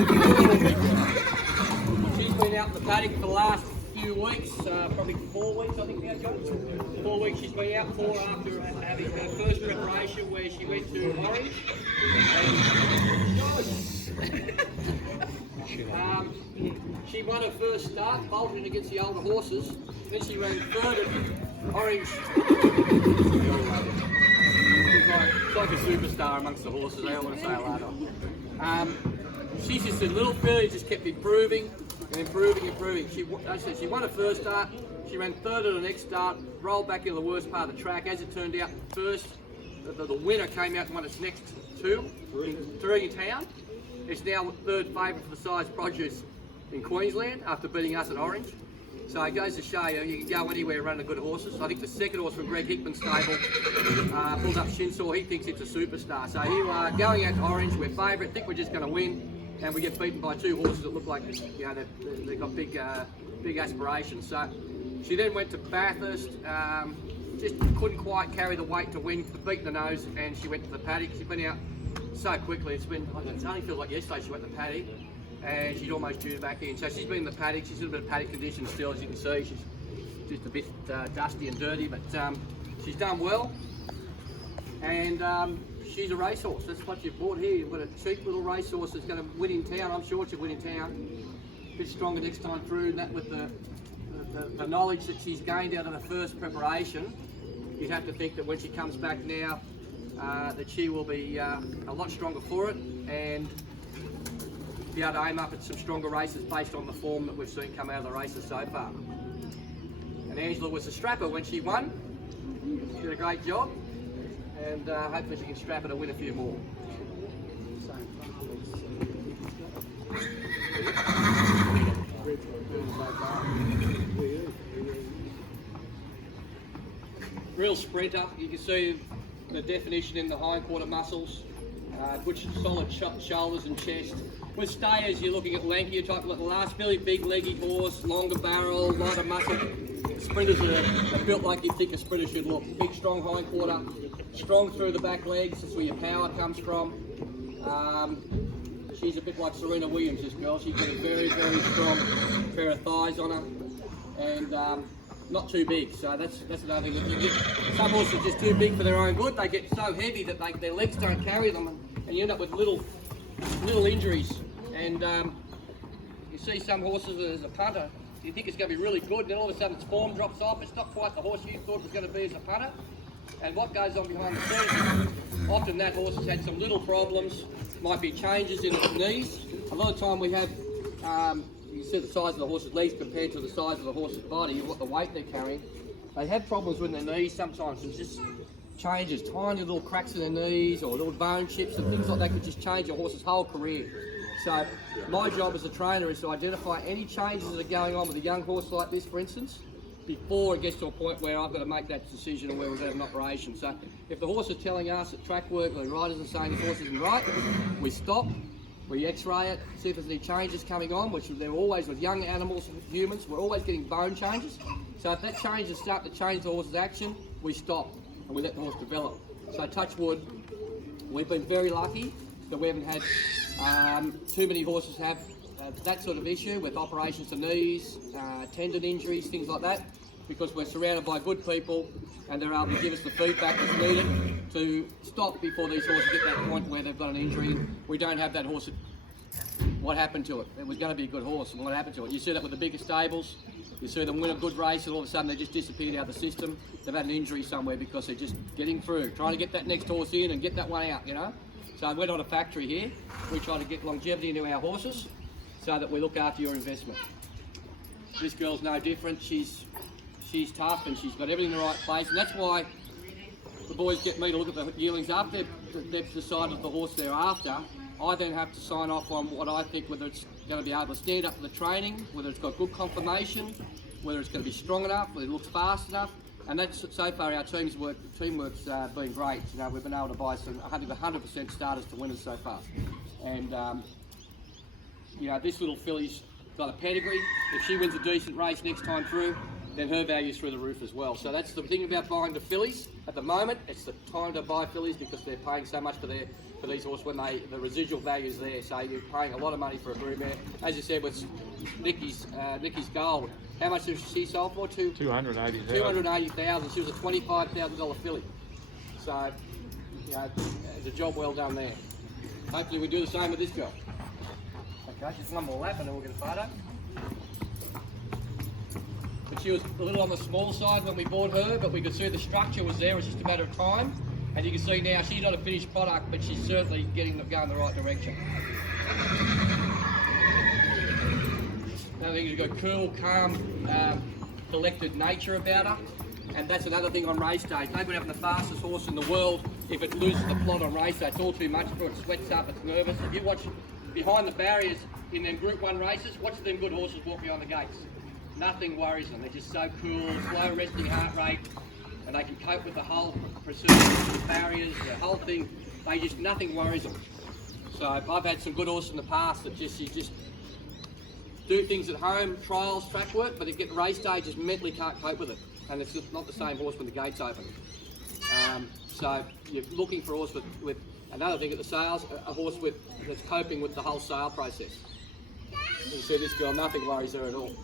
She's been out in the paddock for the last few weeks, probably 4 weeks I think now, John. 4 weeks she's been out for after having her first preparation where she went to Orange. She won her first start, bolting against the older horses. Then she ran third at Orange. She's like a superstar amongst the horses, they all want to say hello to her. She's just a little filly, just kept improving and improving. She won her first start, she ran third at the next start, rolled back into the worst part of the track. As it turned out, first, the winner came out and won its next three in town. It's now third favourite for the size produce in Queensland after beating us at Orange. So it goes to show you can go anywhere running good horses. I think the second horse from Greg Hickman's stable pulled up Shinsaw. He thinks it's a superstar. So here we are going out to Orange. We're favourite. Think we're just going to win, and we get beaten by two horses that look like they've got big aspirations. So she then went to Bathurst. Just couldn't quite carry the weight to win, beat the nose, and she went to the paddock. She's been out so quickly. It only feels like yesterday she went to the paddock. And she's almost due back in. So she's been in the paddock. She's in a bit of paddock condition still, as you can see. She's just a bit dusty and dirty, but she's done well. And she's a racehorse. That's what you've bought here. You've got a cheap little racehorse that's going to win in town. I'm sure she'll win in town. A bit stronger next time through. And that with the knowledge that she's gained out of the first preparation, you'd have to think that when she comes back now, that she will be a lot stronger for it. And be able to aim up at some stronger races based on the form that we've seen come out of the races so far. And Angela was a strapper when she won. She did a great job, and hopefully she can strap her to win a few more. Real sprinter. You can see the definition in the hindquarter muscles. Good solid shoulders and chest. With stayers, you're looking at lankier type, like the last really big leggy horse, longer barrel, lighter muscle. Sprinters are built like you'd think a sprinter should look. Big, strong hindquarter, strong through the back legs. That's where your power comes from. She's a bit like Serena Williams, this girl. She's got a very, very strong pair of thighs on her, and not too big. So that's another thing. That you get, some horses are just too big for their own good. They get so heavy that their legs don't carry them, and you end up with little injuries. And you see some horses as a punter, you think it's going to be really good, and then all of a sudden its form drops off. It's not quite the horse you thought it was going to be as a punter. And what goes on behind the scenes, often that horse has had some little problems, might be changes in its knees. A lot of time we have, you see the size of the horse's legs compared to the size of the horse's body, what the weight they're carrying. They have problems with their knees sometimes. It's just changes, tiny little cracks in their knees or little bone chips and things like that could just change a horse's whole career. So my job as a trainer is to identify any changes that are going on with a young horse like this, for instance, before it gets to a point where I've got to make that decision or where we're going to have an operation. So if the horse is telling us at track work or the riders are saying this horse isn't right, we stop, we x-ray it, see if there's any changes coming on, which they're always with young animals and humans, we're always getting bone changes. So if that change is starting to change the horse's action, we stop and we let the horse develop. So touch wood, we've been very lucky that we haven't had too many horses have that sort of issue with operations to knees, tendon injuries, things like that, because we're surrounded by good people and they're able to give us the feedback that's needed to stop before these horses get to that point where they've got an injury. We don't have that horse. What happened to it? It was going to be a good horse, and what happened to it? You see that with the bigger stables. You see them win a good race and all of a sudden they just disappeared out of the system. They've had an injury somewhere because they're just getting through, trying to get that next horse in and get that one out, you know. So we're not a factory here. We try to get longevity into our horses so that we look after your investment. This girl's no different. She's tough and she's got everything in the right place, and that's why the boys get me to look at the yearlings after they've decided the horse they're after. I then have to sign off on what I think, whether it's going to be able to stand up to the training, whether it's got good conformation, whether it's going to be strong enough, whether it looks fast enough. And that's, so far our teamwork's been great. You know, we've been able to buy some 100% starters to winners so far. And you know, this little filly's got a pedigree. If she wins a decent race next time through, then her value's through the roof as well. So that's the thing about buying the fillies. At the moment, it's the time to buy fillies because they're paying so much for these horses when the residual value's there. So you're paying a lot of money for a broodmare. As you said, with Nikki's Gold, how much has she sold for? 280,000. 280,000. She was a $25,000 filly. So, you know, it's a job well done there. Hopefully we do the same with this girl. Okay, just one more lap and then we'll get a photo. But she was a little on the small side when we bought her, but we could see the structure was there. It was just a matter of time. And you can see now she's not a finished product, but she's certainly going in the right direction. Another thing is she's got cool, calm, collected nature about her. And that's another thing on race days. No good having the fastest horse in the world if it loses the plot on race day. It's all too much for it. It sweats up, it's nervous. If you watch behind the barriers in them Group 1 races, watch them good horses walk behind the gates. Nothing worries them. They're just so cool, slow resting heart rate, and they can cope with the whole pursuit, the barriers, the whole thing. Nothing worries them. So I've had some good horses in the past that you just do things at home, trials, track work, but they get race day, just mentally can't cope with it. And it's just not the same horse when the gate's open. So you're looking for a horse with another thing at the sales, a horse that's coping with the whole sale process. You see this girl, nothing worries her at all.